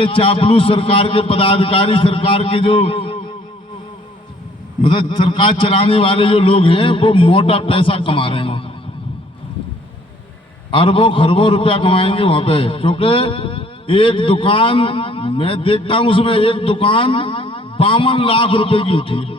के चापलूस सरकार के पदाधिकारी, सरकार के जो मतलब सरकार चलाने वाले जो लोग हैं वो मोटा पैसा कमा रहे हैं, अरबों खरबों रुपया कमाएंगे वहां पे। क्योंकि एक दुकान मैं देखता हूं, उसमें एक दुकान 52 लाख रुपए की उठी है।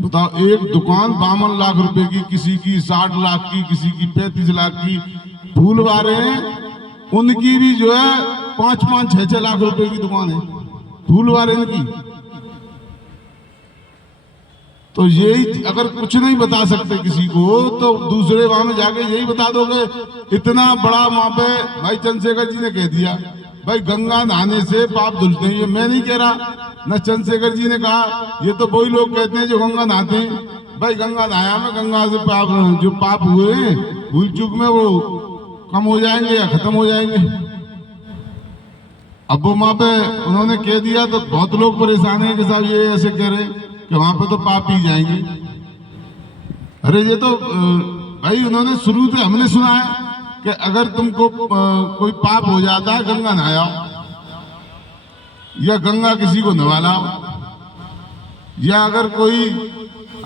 बताओ, एक दुकान 52 लाख रुपए की, किसी की 60 लाख की, किसी की 35 लाख की। फूल वाले हैं उनकी भी जो है 5-5, 6-6 लाख रुपए की दुकान है फूल वाले की। तो यही अगर कुछ नहीं बता सकते किसी को, तो दूसरे वहां में जाके यही बता दोगे। इतना बड़ा वहां पे भाई चंद्रशेखर जी ने कह दिया भाई गंगा नहाने से पाप धुलते हैं। ये मैं नहीं कह रहा, न चंद्रशेखर जी ने कहा, ये तो वही लोग कहते हैं जो गंगा नहाते हैं। भाई गंगा नहाया में गंगा से पाप, जो पाप हुए हैं भूल चूक में, वो कम हो जाएंगे या खत्म हो जाएंगे। अब वो वहां पे उन्होंने कह दिया तो बहुत लोग परेशान हैं कि साहब ये ऐसे कह रहे हैं कि वहां पे तो पाप ही जाएंगे। अरे ये तो भाई उन्होंने शुरू से हमने सुना है कि अगर तुमको कोई पाप हो जाता है गंगा नहाया या गंगा किसी को नहवाला, या अगर कोई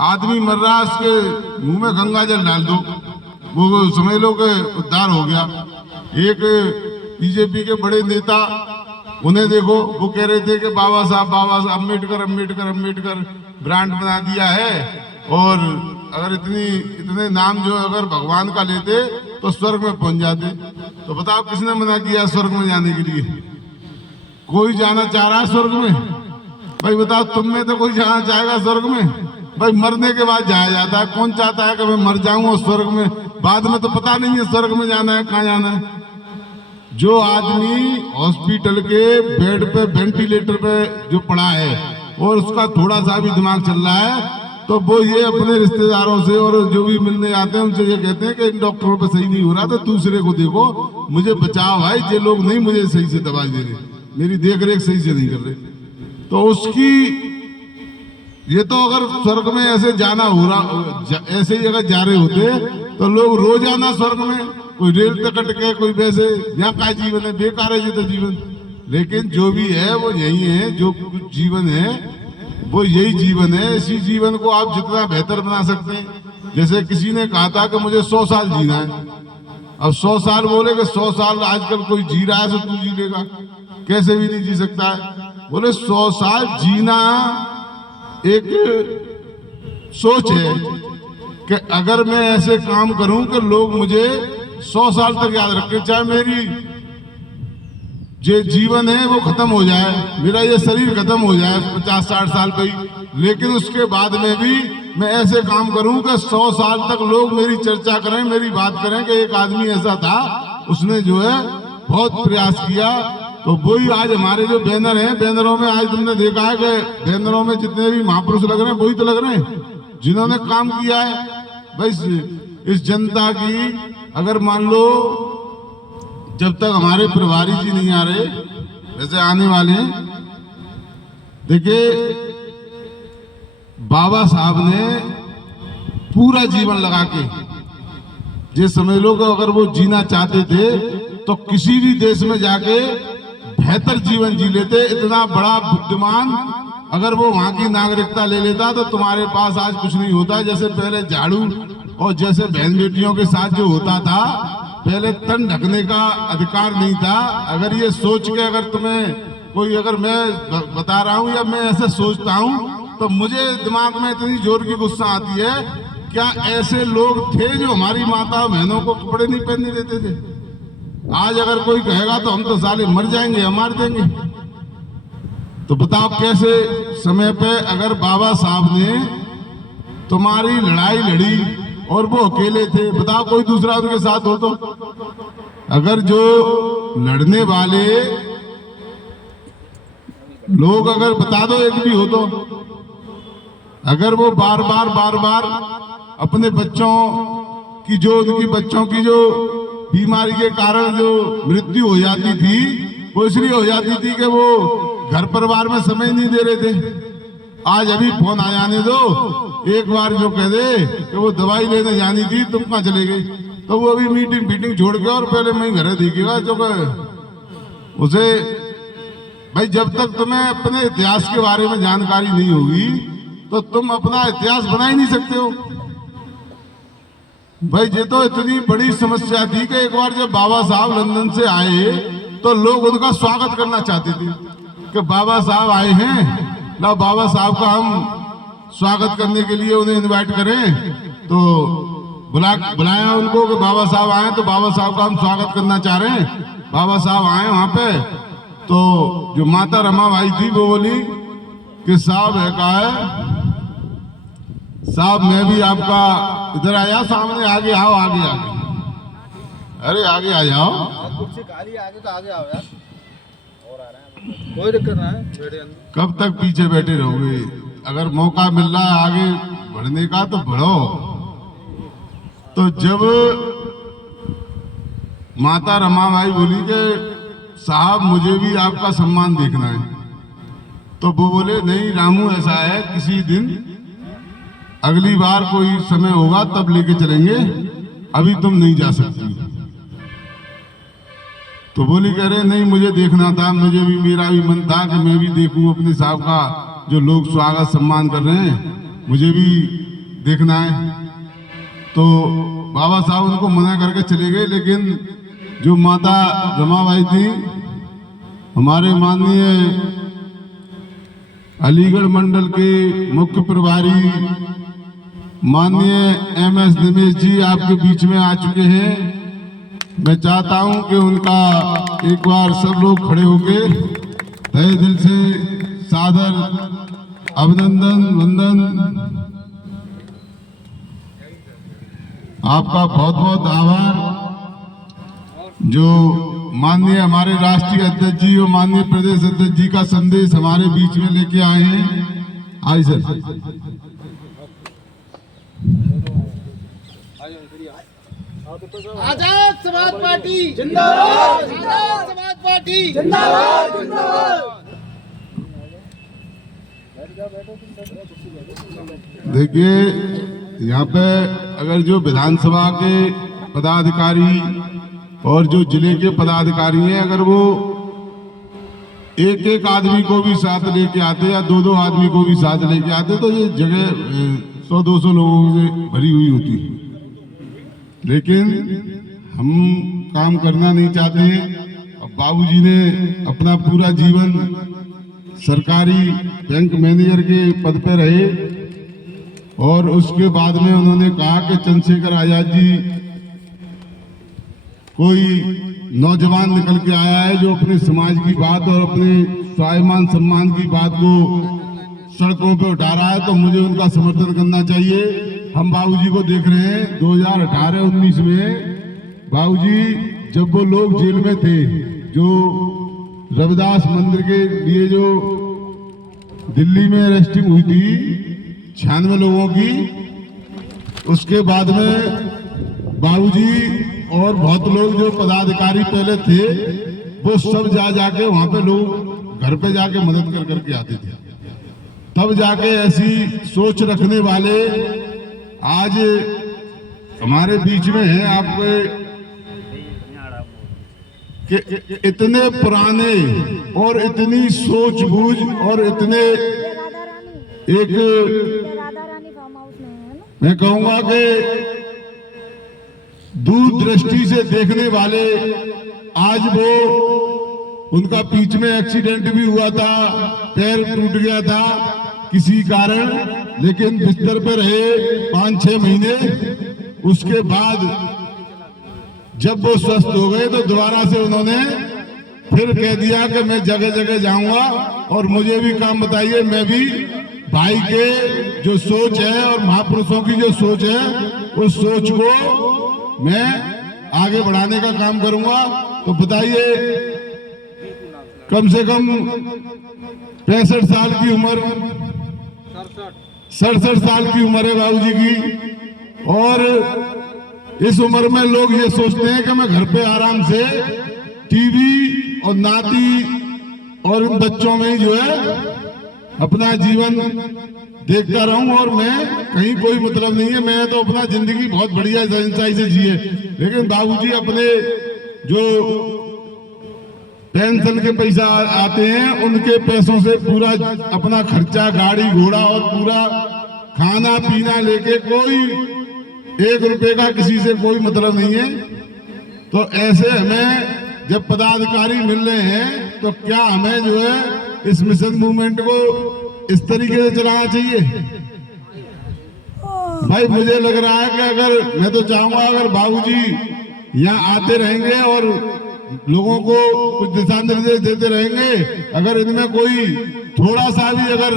आदमी मर रहा है उसके मुंह में गंगा जल डाल दो, वो समझ लो कि उद्धार हो गया। एक बीजेपी के बड़े नेता, उन्हें देखो, वो कह रहे थे कि बाबा साहब अम्बेडकर ब्रांड बना दिया है, और अगर इतने नाम जो अगर भगवान का लेते तो स्वर्ग में पहुंच जाते। तो बताओ किसने मना किया स्वर्ग में जाने के लिए? कोई जाना चाह रहा है स्वर्ग में? भाई बताओ, तुम में तो कोई जाना चाहेगा स्वर्ग में? भाई मरने के बाद जाया जाता है। कौन चाहता है कि मैं मर जाऊं और स्वर्ग में? बाद में तो पता नहीं है स्वर्ग में जाना है कहाँ जाना है। जो आदमी हॉस्पिटल के बेड पे, वेंटिलेटर पे जो पड़ा है और उसका थोड़ा सा भी दिमाग चल रहा है, तो वो ये अपने रिश्तेदारों से और जो भी मिलने आते हैं उनसे ये कहते हैं कि इन डॉक्टरों पे सही नहीं हो रहा, तो दूसरे को देखो, मुझे बचाओ भाई, ये लोग नहीं मुझे सही से दवाई दे रहे, मेरी देख रेख सही से नहीं कर रहे। तो उसकी ये तो अगर स्वर्ग में ऐसे जाना हो रहा, ऐसे ही अगर जा रहे होते तो लोग रोजाना स्वर्ग में, कोई रेल टिकट के, कोई वैसे, यहाँ का जीवन है, बेकार है ये तो जीवन। लेकिन जो भी है वो यही है, जो कुछ जीवन है वो यही जीवन है। इसी जीवन को आप जितना बेहतर बना सकते हैं। जैसे किसी ने कहा था कि मुझे 100 साल जीना है। अब 100 साल बोले कि 100 साल आजकल कोई जी रहा है तो तू जी लेगा, कैसे भी नहीं जी सकता है। बोले 100 साल जीना एक सोच है कि अगर मैं ऐसे काम करूं कि लोग मुझे 100 साल तक याद रखें, चाहे मेरी जो जीवन है वो खत्म हो जाए, मेरा ये शरीर खत्म हो जाए 50-60 साल पे ही, लेकिन उसके बाद में भी मैं ऐसे काम करूं कि 100 साल तक लोग मेरी चर्चा करें, मेरी बात करें कि एक आदमी ऐसा था, उसने जो है बहुत प्रयास किया। तो वही आज हमारे जो बैनर हैं, बैनरों में आज तुमने देखा है कि बैनरों में जितने भी महापुरुष लग रहे हैं वही तो लग रहे हैं जिन्होंने काम किया है। भाई इस जनता की, अगर मान लो जब तक हमारे प्रभारी जी नहीं आ रहे, वैसे आने वाले हैं, देखिए बाबा साहब ने पूरा जीवन लगा के, ये समझ लो कि अगर वो जीना चाहते थे तो किसी भी देश में जाके बेहतर जीवन जी लेते। इतना बड़ा बुद्धिमान, अगर वो वहां की नागरिकता ले लेता तो तुम्हारे पास आज कुछ नहीं होता। जैसे पहले झाड़ू और जैसे बहन बेटियों के साथ जो होता था, पहले तन ढकने का अधिकार नहीं था। अगर ये सोच के अगर तुम्हें कोई, अगर मैं बता रहा हूं या मैं ऐसे सोचता हूं, तो मुझे दिमाग में इतनी जोर की गुस्सा आती है, क्या ऐसे लोग थे जो हमारी माता बहनों को कपड़े नहीं पहनने देते थे? आज अगर कोई कहेगा तो हम तो साले मर जाएंगे, हम मार देंगे। तो बताओ कैसे समय पे अगर बाबा साहब ने तुम्हारी लड़ाई लड़ी और वो अकेले थे, बताओ कोई दूसरा उनके साथ हो तो? अगर जो लड़ने वाले लोग अगर बता दो एक भी हो तो, अगर वो बार बार अपने बच्चों की, जो उनकी बच्चों की जो बीमारी के कारण जो मृत्यु हो जाती थी, वो इसलिए हो जाती थी कि वो घर परिवार में समय नहीं दे रहे थे। आज अभी फोन आ जाने दो, एक बार जो कह दे कि वो दवाई लेने जानी थी, तुम कहाँ चले गई, तो वो अभी मीटिंग छोड़ के और पहले मैं घर दिखेगा जो उसे भाई जब तक तुम्हें अपने इतिहास के बारे में जानकारी नहीं होगी तो तुम अपना इतिहास बना ही नहीं सकते हो। भाई ये तो इतनी बड़ी समस्या थी कि एक बार जब बाबा साहब लंदन से आए तो लोग उनका स्वागत करना चाहते थे कि बाबा साहब आए हैं, ना बाबा साहब का हम स्वागत करने के लिए उन्हें इनवाइट करें। तो बुलाया उनको कि बाबा साहब आए, तो बाबा साहब का हम स्वागत करना चाह रहे हैं। बाबा साहब आए वहां पे, तो जो माता रमाबाई थी वो बोली कि साहब है कहा है साहब, मैं भी आपका इधर आया सामने, आगे आओ, आगे आगे, अरे आगे आ जाओ, कुर्सी खाली आगे तो आगे आओ यार, और आ रहे हैं, कोई दिक्कत ना है, बैठे अंदर। कब तक पीछे बैठे रहोगे? अगर मौका मिल रहा है आगे बढ़ने का तो बढ़ो। तो जब माता रमाबाई बोली कि साहब मुझे भी आपका सम्मान देखना है, तो वो बोले नहीं रामू, ऐसा है किसी दिन अगली बार कोई समय होगा तब लेके चलेंगे, अभी तुम नहीं जा सकती। तो बोली कह रहे नहीं मुझे देखना था, मुझे भी, मेरा भी मन था कि मैं भी देखूं अपने साहब का जो लोग स्वागत सम्मान कर रहे हैं, मुझे भी देखना है। तो बाबा साहब उनको मना करके चले गए। लेकिन जो माता रमाबाई थी, हमारे माननीय अलीगढ़ मंडल के मुख्य प्रभारी माननीय MS निमेश जी आपके बीच में आ चुके हैं। मैं चाहता हूं कि उनका एक बार सब लोग खड़े होकर तहे दिल से सादर अभिनंदन वंदन, आपका बहुत बहुत आभार। जो माननीय हमारे राष्ट्रीय अध्यक्ष जी और माननीय प्रदेश अध्यक्ष जी का संदेश हमारे बीच में लेके आए हैं। आइए सर। आजाद समाज पार्टी जिंदाबाद, आजाद समाज पार्टी जिंदाबाद, जिंदाबाद। देखिए यहाँ पे अगर जो विधानसभा के पदाधिकारी और जो जिले के पदाधिकारी हैं, अगर वो एक एक आदमी को भी साथ लेके आते या दो दो आदमी को भी साथ लेके आते तो ये जगह 100-200 लोगों से भरी हुई होती। लेकिन हम काम करना नहीं चाहते हैं। अब बाबूजी ने अपना पूरा जीवन सरकारी बैंक मैनेजर के पद पर रहे और उसके बाद में उन्होंने कहा कि चंद्रशेखर आजाद जी कोई नौजवान निकल के आया है जो अपने समाज की बात और अपने स्वाभिमान सम्मान की बात को सड़कों पे उठा रहा है, तो मुझे उनका समर्थन करना चाहिए। हम बाबूजी को देख रहे हैं 2018-19 में बाबूजी जब वो लोग जेल में थे, जो रविदास मंदिर के लिए जो दिल्ली में अरेस्टिंग हुई थी 96 लोगों की, उसके बाद में बाबूजी और बहुत लोग जो पदाधिकारी पहले थे वो सब जाके वहां पे लोग घर पे जाके मदद करके आते थे। तब जाके ऐसी सोच रखने वाले आज हमारे बीच में हैं। आपके कि इतने पुराने और इतनी सूझबूझ और इतने एक मैं कहूंगा कि दूरदृष्टि से देखने वाले, आज वो उनका बीच में एक्सीडेंट भी हुआ था, पैर टूट गया था किसी कारण, लेकिन बिस्तर पर रहे 5-6 महीने। उसके बाद जब वो स्वस्थ हो गए तो दोबारा से उन्होंने फिर कह दिया कि मैं जगह जगह जाऊंगा और मुझे भी काम बताइए, मैं भी भाई के जो सोच है और महापुरुषों की जो सोच है उस सोच को मैं आगे बढ़ाने का काम करूंगा। तो बताइए, कम से कम 65 साल की उम्र, 67 साल की उम्र है बाबूजी की, और इस उम्र में लोग ये सोचते हैं कि मैं घर पे आराम से टीवी और नाती और इन बच्चों में ही जो है अपना जीवन देखता रहूं और मैं कहीं कोई मतलब नहीं है, मैं तो अपना जिंदगी बहुत बढ़िया सच्चाई से जिए। लेकिन बाबूजी अपने जो पेंशन के पैसा आते हैं, उनके पैसों से पूरा अपना खर्चा, गाड़ी घोड़ा और पूरा खाना पीना लेके कोई 1 रुपए का किसी से कोई मतलब नहीं है। तो ऐसे हमें जब पदाधिकारी मिल रहे हैं तो क्या हमें जो है इस मिशन मूवमेंट को इस तरीके से चलाना चाहिए? भाई मुझे लग रहा है कि अगर मैं तो चाहूंगा अगर बाबूजी यहाँ आते रहेंगे और लोगों को कुछ दिशा निर्देश देते रहेंगे, अगर इनमें कोई थोड़ा सा भी अगर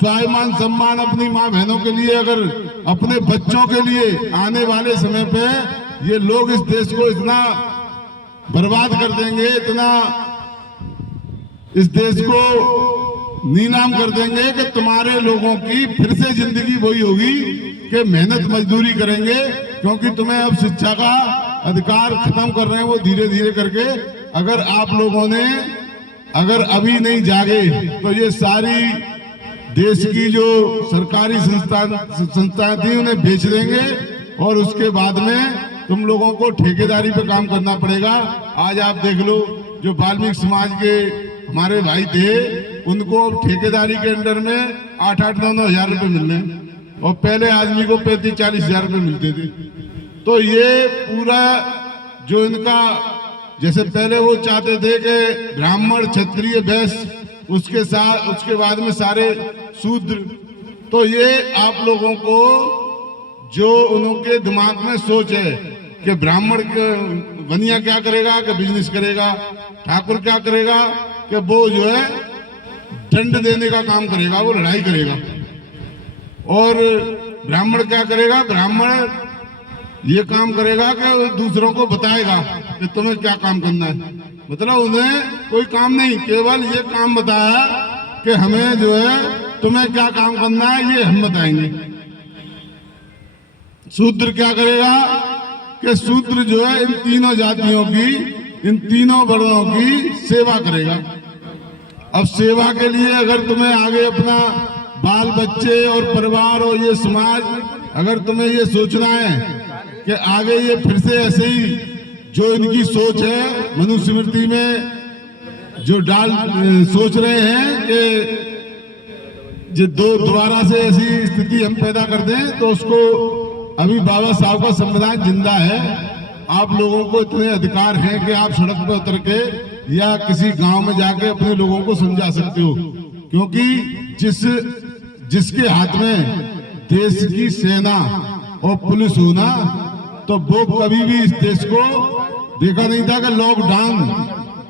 स्वाभिमान सम्मान अपनी माँ बहनों के लिए, अगर अपने बच्चों के लिए आने वाले समय पे ये लोग इस देश को इतना बर्बाद कर देंगे, इतना इस देश को नीलाम कर देंगे कि तुम्हारे लोगों की फिर से जिंदगी वही होगी कि मेहनत मजदूरी करेंगे, क्योंकि तुम्हें अब शिक्षा का अधिकार खत्म कर रहे हैं वो धीरे धीरे करके। अगर आप लोगों ने अगर अभी नहीं जागे तो ये सारी देश की जो सरकारी संस्थाएं थी उन्हें बेच देंगे और उसके बाद में तुम लोगों को ठेकेदारी पे काम करना पड़ेगा। आज आप देख लो जो वाल्मीकि समाज के हमारे भाई थे उनको अब ठेकेदारी के अंडर में 8-9 हजार रुपए मिल रहे हैं और पहले आदमी को 35-40 हजार रुपए मिलते थे। तो ये पूरा जो इनका, जैसे पहले वो चाहते थे कि ब्राह्मण क्षत्रिय वैश्य, उसके साथ उसके बाद में सारे शूद्र, तो ये आप लोगों को जो उनके दिमाग में सोच है कि ब्राह्मण बनिया क्या करेगा कि बिजनेस करेगा, ठाकुर क्या करेगा कि वो जो है दंड देने का काम करेगा, वो लड़ाई करेगा, और ब्राह्मण क्या करेगा, ब्राह्मण ये काम करेगा कि दूसरों को बताएगा कि तुम्हें क्या काम करना है। मतलब उन्हें कोई काम नहीं, केवल ये काम बताया कि हमें जो है तुम्हें क्या काम करना है ये हम बताएंगे। शूद्र क्या करेगा कि शूद्र जो है इन तीनों जातियों की, इन तीनों वर्णों की सेवा करेगा। अब सेवा के लिए अगर तुम्हें आगे अपना बाल बच्चे और परिवार और ये समाज, अगर तुम्हें ये सोचना है कि आगे ये फिर से ऐसे ही जो इनकी सोच है मनुस्मृति में जो सोच रहे हैं कि जो दोबारा से ऐसी स्थिति हम पैदा कर दें, तो उसको अभी बाबा साहब का संविधान जिंदा है। आप लोगों को इतने अधिकार हैं कि आप सड़क पर उतर के या किसी गांव में जाके अपने लोगों को समझा सकते हो, क्योंकि जिसके हाथ में देश की सेना और पुलिस होना, तो वो कभी भी इस देश को देखा नहीं था कि लॉकडाउन,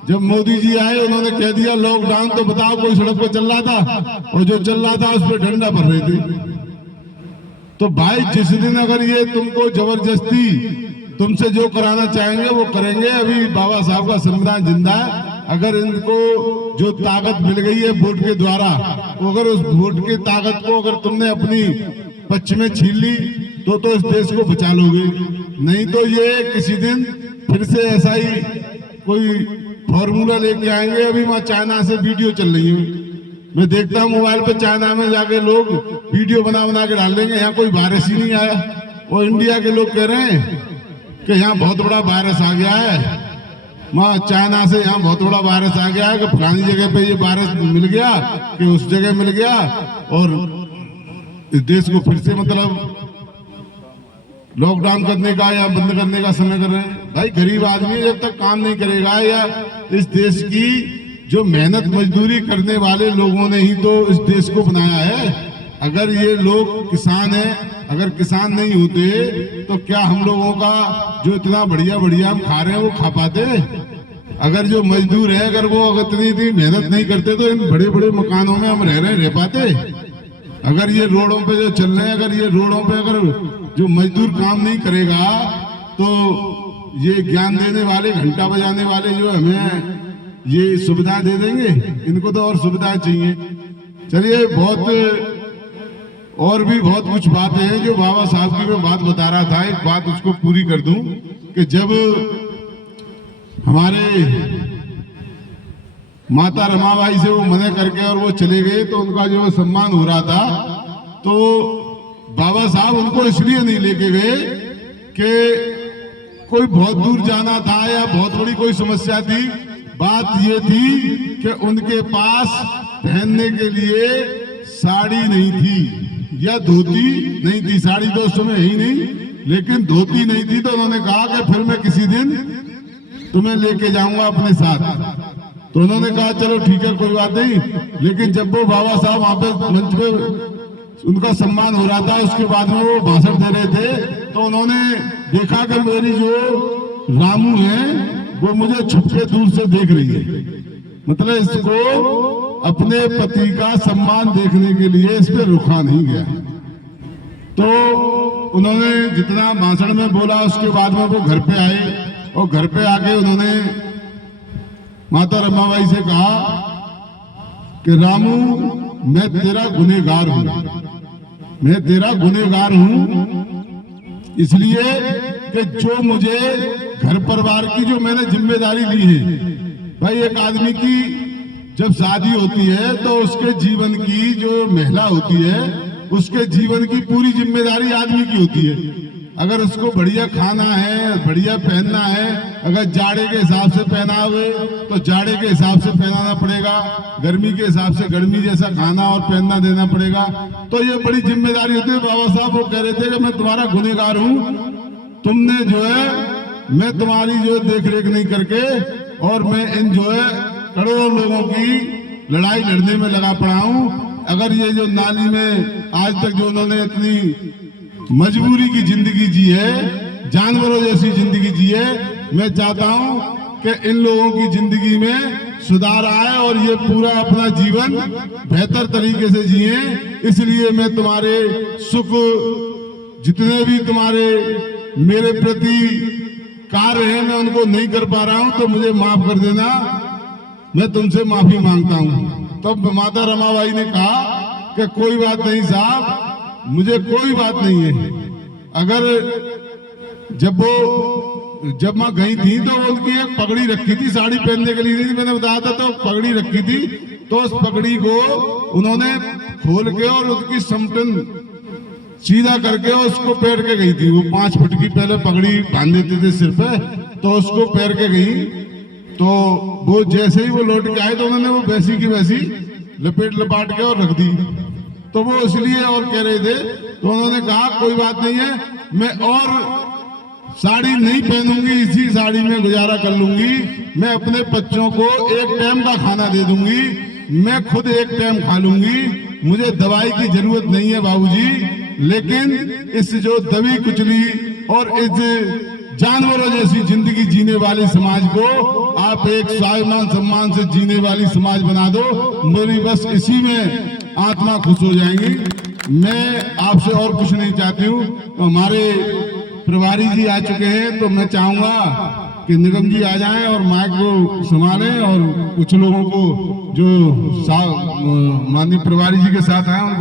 जब मोदी जी आए उन्होंने कह दिया लॉकडाउन, तो बताओ कोई सड़क पर चल रहा था? और जो चल रहा था उस पर डंडा भर रहे थे। तो भाई जिस दिन अगर ये तुमको जबरदस्ती तुमसे जो कराना चाहेंगे वो करेंगे। अभी बाबा साहब का संविधान जिंदा है। अगर इनको जो ताकत मिल गई है वोट के द्वारा, तो अगर उस वोट की ताकत को अगर तुमने अपनी पक्ष में छीन ली तो इस देश को बचा लोगे। नहीं तो ये किसी दिन फिर से ऐसा ही कोई फॉर्मूला लेके आएंगे। अभी वहां चाइना से वीडियो चल रही है, मैं देखता हूँ मोबाइल पे, चाइना में जाके लोग वीडियो बना के डाल देंगे यहाँ कोई वायरस ही नहीं आया। और इंडिया के लोग कह रहे हैं कि यहाँ बहुत बड़ा वायरस आ गया है, वहाँ चाइना से यहाँ बहुत बड़ा वायरस आ गया है कि फलानी जगह पे ये वायरस मिल गया कि उस जगह मिल गया, और इस देश को फिर से मतलब लॉकडाउन करने का या बंद करने का समय कर रहे हैं। भाई गरीब आदमी जब तक काम नहीं करेगा, या इस देश की जो मेहनत मजदूरी करने वाले लोगों ने ही तो इस देश को बनाया है। अगर ये लोग किसान हैं, अगर किसान नहीं होते तो क्या हम लोगों का जो इतना बढ़िया बढ़िया हम खा रहे हैं वो खा पाते? अगर जो मजदूर है, अगर वो अगर इतनी मेहनत नहीं करते तो इन बड़े बड़े मकानों में हम रह पाते? अगर ये रोडों पे जो चल रहे हैं, अगर ये रोडों पे अगर जो मजदूर काम नहीं करेगा, तो ये ज्ञान देने वाले, घंटा बजाने वाले जो हमें ये सुविधा दे देंगे, इनको तो और सुविधा चाहिए। चलिए, बहुत और भी बहुत कुछ बातें हैं जो बाबा साहब की मैं बात बता रहा था। एक बात उसको पूरी कर दूं कि जब हमारे माता रमाबाई से वो मना करके और वो चले गए तो उनका जो सम्मान हो रहा था, तो बाबा साहब उनको इसलिए नहीं लेके गए कि कोई बहुत दूर जाना था या बहुत बड़ी कोई समस्या थी। बात ये थी कि उनके पास पहनने के लिए साड़ी नहीं थी या धोती नहीं थी। साड़ी तो उस समय ही नहीं, लेकिन धोती नहीं थी। तो उन्होंने कहा कि फिर मैं किसी दिन तुम्हें लेके जाऊंगा अपने साथ। तो उन्होंने कहा चलो ठीक है, कोई बात नहीं। लेकिन जब वो बाबा साहब वहां पे मंच पे उनका सम्मान हो रहा था, उसके बाद में वो भाषण दे रहे थे, तो उन्होंने देखा कि मेरी जो रामू है वो मुझे छुपके दूर से देख रही है। मतलब इसको अपने पति का सम्मान देखने के लिए इस पे रुका नहीं गया। तो उन्होंने जितना भाषण में बोला, उसके बाद में वो घर पे आए और घर पे आके उन्होंने माता रमाबाई से कहा कि रामू, मैं तेरा गुनहगार हूं, मैं तेरा गुनहगार हूं, इसलिए कि जो मुझे घर परिवार की जो मैंने जिम्मेदारी ली है। भाई एक आदमी की जब शादी होती है तो उसके जीवन की जो महिला होती है, उसके जीवन की पूरी जिम्मेदारी आदमी की होती है। अगर उसको बढ़िया खाना है, बढ़िया पहनना है, अगर जाड़े के हिसाब से पहनावे तो जाड़े के हिसाब से पहनाना पड़ेगा, गर्मी के हिसाब से गर्मी जैसा खाना और पहनना देना पड़ेगा। तो ये बड़ी जिम्मेदारी होती है। बाबा साहब वो कह रहे थे कि मैं तुम्हारा गुनहगार हूं, तुमने जो है, मैं तुम्हारी जो देख रेख नहीं करके, और मैं इन जो है करोड़ों लोगों की लड़ाई लड़ने में लगा पड़ा हूं। अगर ये जो नाली में आज तक जो उन्होंने इतनी मजबूरी की जिंदगी जी है, जानवरों जैसी जिंदगी जी है, मैं चाहता हूं कि इन लोगों की जिंदगी में सुधार आए और ये पूरा अपना जीवन बेहतर तरीके से जिए। इसलिए मैं तुम्हारे सुख, जितने भी तुम्हारे मेरे प्रति कार्य है, मैं उनको नहीं कर पा रहा हूं, तो मुझे माफ कर देना, मैं तुमसे माफी मांगता हूं। तब माता रमाबाई ने कहा कि कोई बात नहीं साहब, मुझे कोई बात नहीं है। अगर जब माँ गई थी तो उनकी एक पगड़ी रखी थी, साड़ी पहनने के लिए नहीं थी, मैंने बताया था, तो पगड़ी रखी थी। तो उस पगड़ी को उन्होंने खोल के और उसकी समटन सीधा करके उसको पैर के गई थी। वो 5 फुट की पहले पगड़ी बांध देते थे सिर पे, तो उसको पैर के गई। तो वो जैसे ही वो लौट के आए तो उन्होंने वो वैसी की वैसी लपेट लपाट के और रख दी। तो वो इसलिए और कह रहे थे, तो उन्होंने कहा कोई बात नहीं है, मैं और साड़ी नहीं पहनूंगी, इसी साड़ी में गुजारा कर लूंगी। मैं अपने बच्चों को एक टाइम का खाना दे दूंगी, मैं खुद एक टाइम खा लूंगी, मुझे दवाई की जरूरत नहीं है बाबूजी। लेकिन इस जो दबी कुचली और इस जानवरों जैसी जिंदगी जीने वाले समाज को आप एक स्वाभिमान सम्मान से जीने वाली समाज बना दो, मेरी बस इसी में आत्मा खुश हो जाएंगी। मैं आपसे और कुछ नहीं चाहती हूँ। तो हमारे प्रभारी जी आ चुके हैं, तो मैं चाहूंगा कि निगम जी आ जाएं और माइक को संभालें और कुछ लोगों को जो माननीय प्रभारी जी के साथ आए उनको